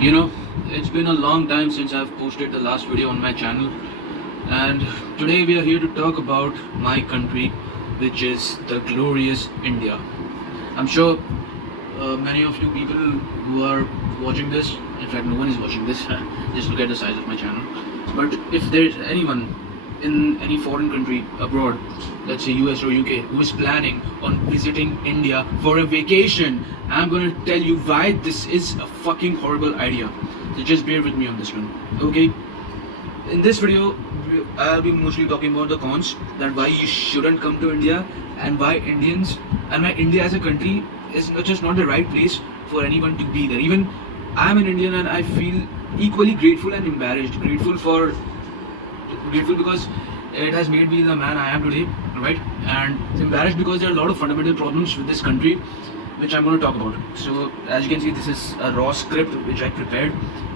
You know, it's been a long time since I've posted the last video on my channel, and today we are here to talk about my country, which is the glorious India. I'm sure many of you people who are watching this, in fact, no one is watching this, just look at the size of my channel. But if there is anyone in any foreign country abroad, let's say US or UK, who is planning on visiting India for a vacation, I'm gonna tell you why this is a fucking horrible idea. So just bear with me on this one, okay? In this video, I'll be mostly talking about the cons, that why you shouldn't come to India, and why India as a country is just not the right place for anyone to be there. Even I'm an Indian and I feel equally grateful and embarrassed. Grateful because it has made me the man I am today, right? And embarrassed because there are a lot of fundamental problems with this country, which I'm going to talk about. So as you can see, this is a raw script which I prepared.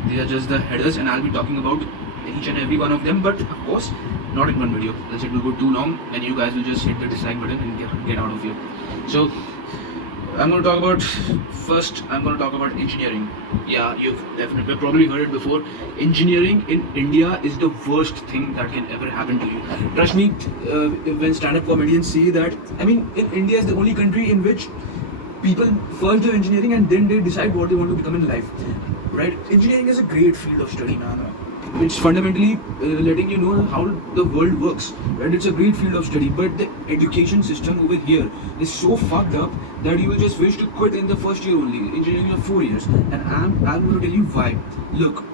These are just the headers, and I'll be talking about each and every one of them, but of course not in one video. Else it will go too long, and you guys will just hit the dislike button and get out of here. So I'm going to talk about first. I'm going to talk about engineering. Yeah, you've definitely probably heard it before. Engineering in India is the worst thing that can ever happen to you. Trust me, when stand-up comedians say that, I mean, in India is the only country in which people first do engineering and then they decide what they want to become in life. Right? Engineering is a great field of study, man. It's fundamentally letting you know how the world works, right? It's a great field of study, but the education system over here is so fucked up that you will just wish to quit in the first year only. Engineering is 4 years, and I'm going to tell you why. Look,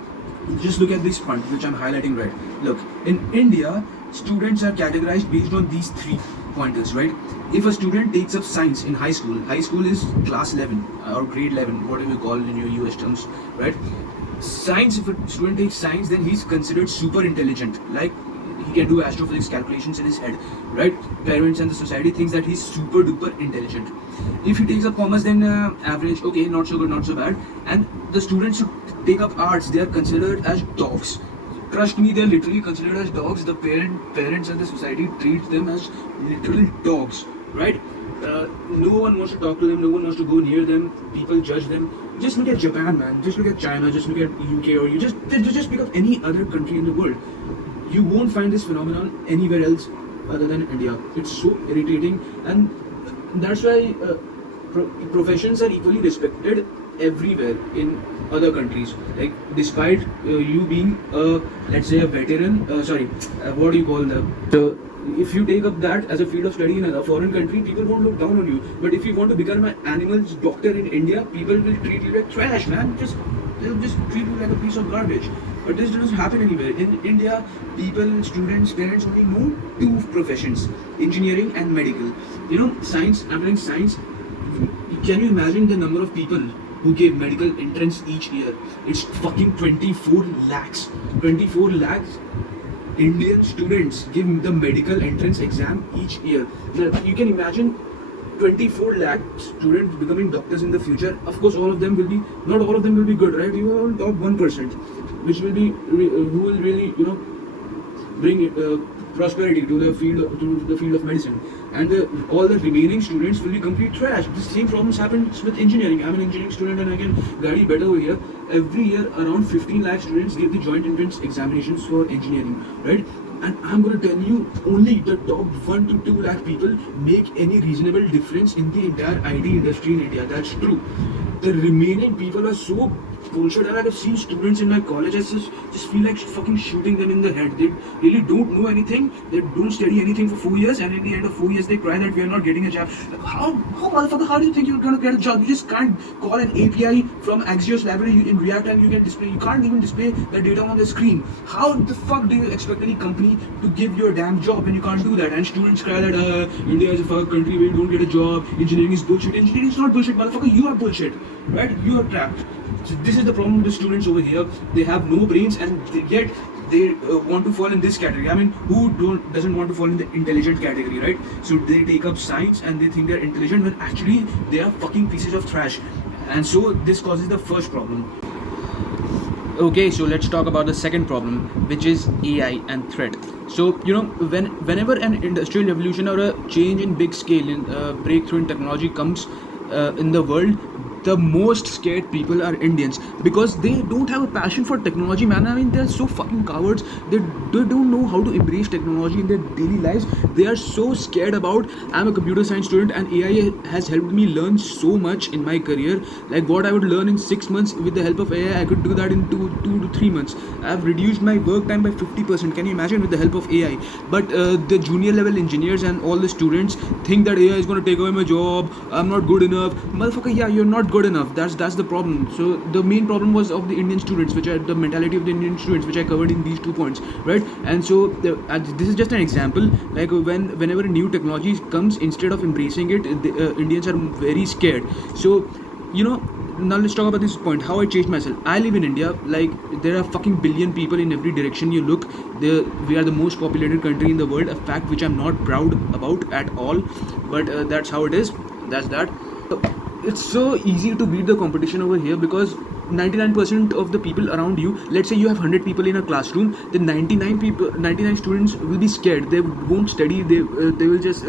just look at this point which I'm highlighting right. Look, in India, students are categorized based on these 3 pointers, right? If a student takes up science in high school is class 11 or grade 11, whatever you call it in your US terms, right? Science, if a student takes science, then he's considered super intelligent. Like, he can do astrophysics calculations in his head, right? Parents and the society thinks that he's super duper intelligent. If he takes up commerce, then average, okay, not so good, not so bad. And the students who take up arts, they are considered as dogs. Trust me, they are literally considered as dogs. The parents and the society treat them as literal dogs, right? No one wants to talk to them, no one wants to go near them, people judge them. Just look at Japan, man, just look at China, just look at UK, or you just pick up any other country in the world. You won't find this phenomenon anywhere else other than India. It's so irritating, and that's why professions are equally respected everywhere in other countries. Like, despite you being let's say a veteran, what do you call them? So if you take up that as a field of study in a foreign country, people won't look down on you. But if you want to become an animal's doctor in India, people will treat you like trash, man. They'll just treat you like a piece of garbage. But this doesn't happen anywhere. In India, people, students, parents only know 2 professions: engineering and medical. You know, science, I'm doing science. Can you imagine the number of people who give medical entrance each year? It's fucking 24 lakhs. 24 lakhs Indian students give the medical entrance exam each year. Now, you can imagine 24 lakh students becoming doctors in the future. Of course, not all of them will be good, right? You are on top 1%, which will be, who will really, bring prosperity to the field of medicine, and all the remaining students will be complete trash. The same problems happens with engineering. I'm an engineering student and I can guide you better over here. Every year around 15 lakh students give the joint entrance examinations for engineering, right? And I'm going to tell you, only the top 1 to 2 lakh people make any reasonable difference in the entire IT industry in India. That's true. The remaining people are so bullshit, and I've seen students in my college, I just feel like fucking shooting them in the head. They really don't know anything, they don't study anything for 4 years, and at the end of 4 years they cry that we are not getting a job. Like, how motherfucker, how do you think you're gonna get a job? You just can't call an API from Axios library in React and you can't even display the data on the screen. How the fuck do you expect any company to give you a damn job when you can't do that? And students cry that India is a fuck country where you don't get a job, engineering is bullshit. Engineering is not bullshit, motherfucker, you are bullshit, right? You are trapped. So this is the problem with the students over here. They have no brains, and yet they want to fall in this category. I mean, who doesn't want to fall in the intelligent category, right? So they take up science and they think they're intelligent when actually they are fucking pieces of trash. And so this causes the first problem. Okay, so let's talk about the second problem, which is AI and threat. So, whenever an industrial revolution or a change in big scale, in breakthrough in technology comes in the world, the most scared people are Indians, because they don't have a passion for technology, man. I mean, they're so fucking cowards. They don't know how to embrace technology in their daily lives. They are so scared about. I'm a computer science student, and AI has helped me learn so much in my career. Like what I would learn in 6 months with the help of AI, I could do that in two to 3 months. I've reduced my work time by 50%. Can you imagine, with the help of AI? But the junior level engineers and all the students think that AI is going to take away my job. I'm not good enough, motherfucker. Yeah, you're not good enough. That's the problem. So the main problem was of the Indian students, which are the mentality of the Indian students, which I covered in these 2 points, right? And so this is just an example. Like whenever a new technology comes, instead of embracing it, Indians are very scared. So now let's talk about this point, how I changed myself. I live in India. Like, there are fucking billion people in every direction you look. We are the most populated country in the world, a fact which I'm not proud about at all, but that's how it is. That's that. It's so easy to beat the competition over here, because 99% of the people around you, let's say you have 100 people in a classroom, then 99 students will be scared. They won't study. They will just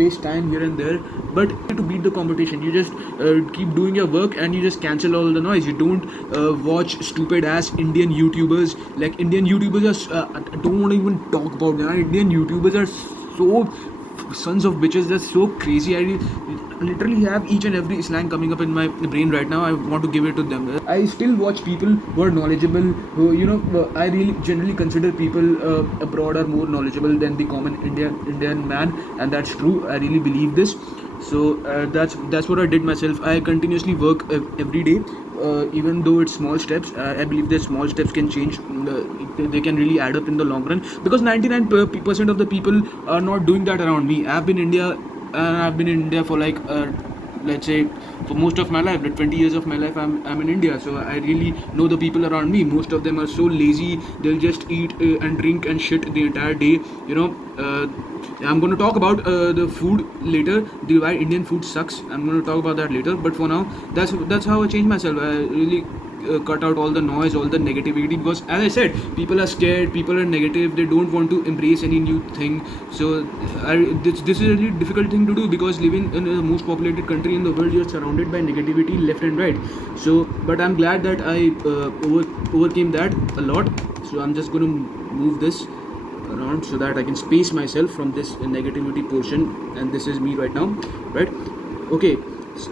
waste time here and there. But to beat the competition, you just keep doing your work, and you just cancel all the noise. You don't watch stupid ass Indian YouTubers. Like, Indian YouTubers are I don't want to even talk about them. Indian YouTubers are so sons of bitches. They're so crazy. I literally have each and every slang coming up in my brain right now. I want to give it to them. I still watch people who are knowledgeable, who I really generally consider people abroad are more knowledgeable than the common Indian man, and that's true. I really believe this. So that's what I did myself. I continuously work every day, even though it's small steps. I believe that small steps can change. They can really add up in the long run, because 99% of the people are not doing that around me. I've been in India for like let's say for most of my life. Like 20 years of my life, I'm in India, so I really know the people around me. Most of them are so lazy. They'll just eat and drink and shit the entire day. I'm going to talk about the food later, the why Indian food sucks. I'm going to talk about that later, but for now, that's how I changed myself. I really cut out all the noise, all the negativity, because as I said, people are scared, people are negative, they don't want to embrace any new thing. So this is a really difficult thing to do, because living in the most populated country in the world, you're surrounded by negativity left and right. So but I'm glad that I overcame that a lot. So I'm just going to move this around so that I can space myself from this negativity portion, and this is me right now, right? Okay.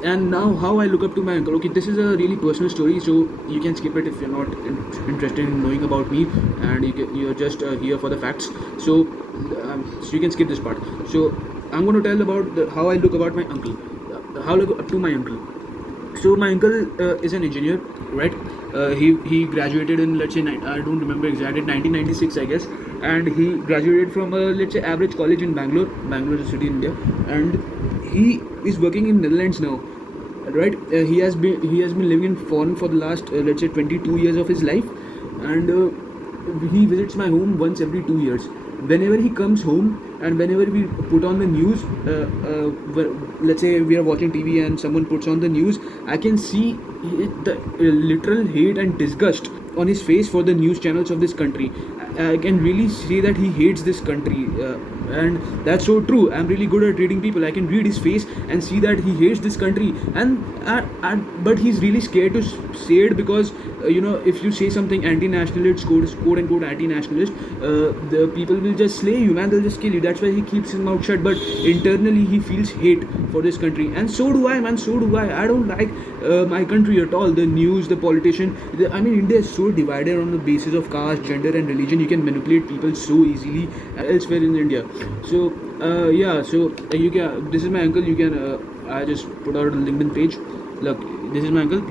And now, how I look up to my uncle. Okay, this is a really personal story, so you can skip it if you're not interested in knowing about me, and you're just here for the facts. So you can skip this part. So I'm going to tell about how I look about my uncle, how I look up to my uncle. So my uncle is an engineer, right? He graduated in, let's say, I don't remember exactly, 1996, I guess, and he graduated from a, let's say, average college in Bangalore. Bangalore is a city in India, and he is working in Netherlands now, right? He has been living in foreign for the last let's say 22 years of his life, and he visits my home once every 2 years. Whenever he comes home, and whenever we put on the news, let's say we are watching TV and someone puts on the news, I can see the literal hate and disgust on his face for the news channels of this country. I can really say that he hates this country, and that's so true. I'm really good at reading people. I can read his face and see that he hates this country, and but he's really scared to say it, because if you say something anti-nationalist, quote unquote anti-nationalist, the people will just slay you, man. They'll just kill you. That's why he keeps his mouth shut. But internally he feels hate for this country, and so do I, man. So do I. I don't like my country at all. The news, the politician. I mean, India is so divided on the basis of caste, gender, and religion. You can manipulate people so easily elsewhere in India. So yeah. So you can. This is my uncle. You can. I just put out a LinkedIn page. Look, this is my uncle.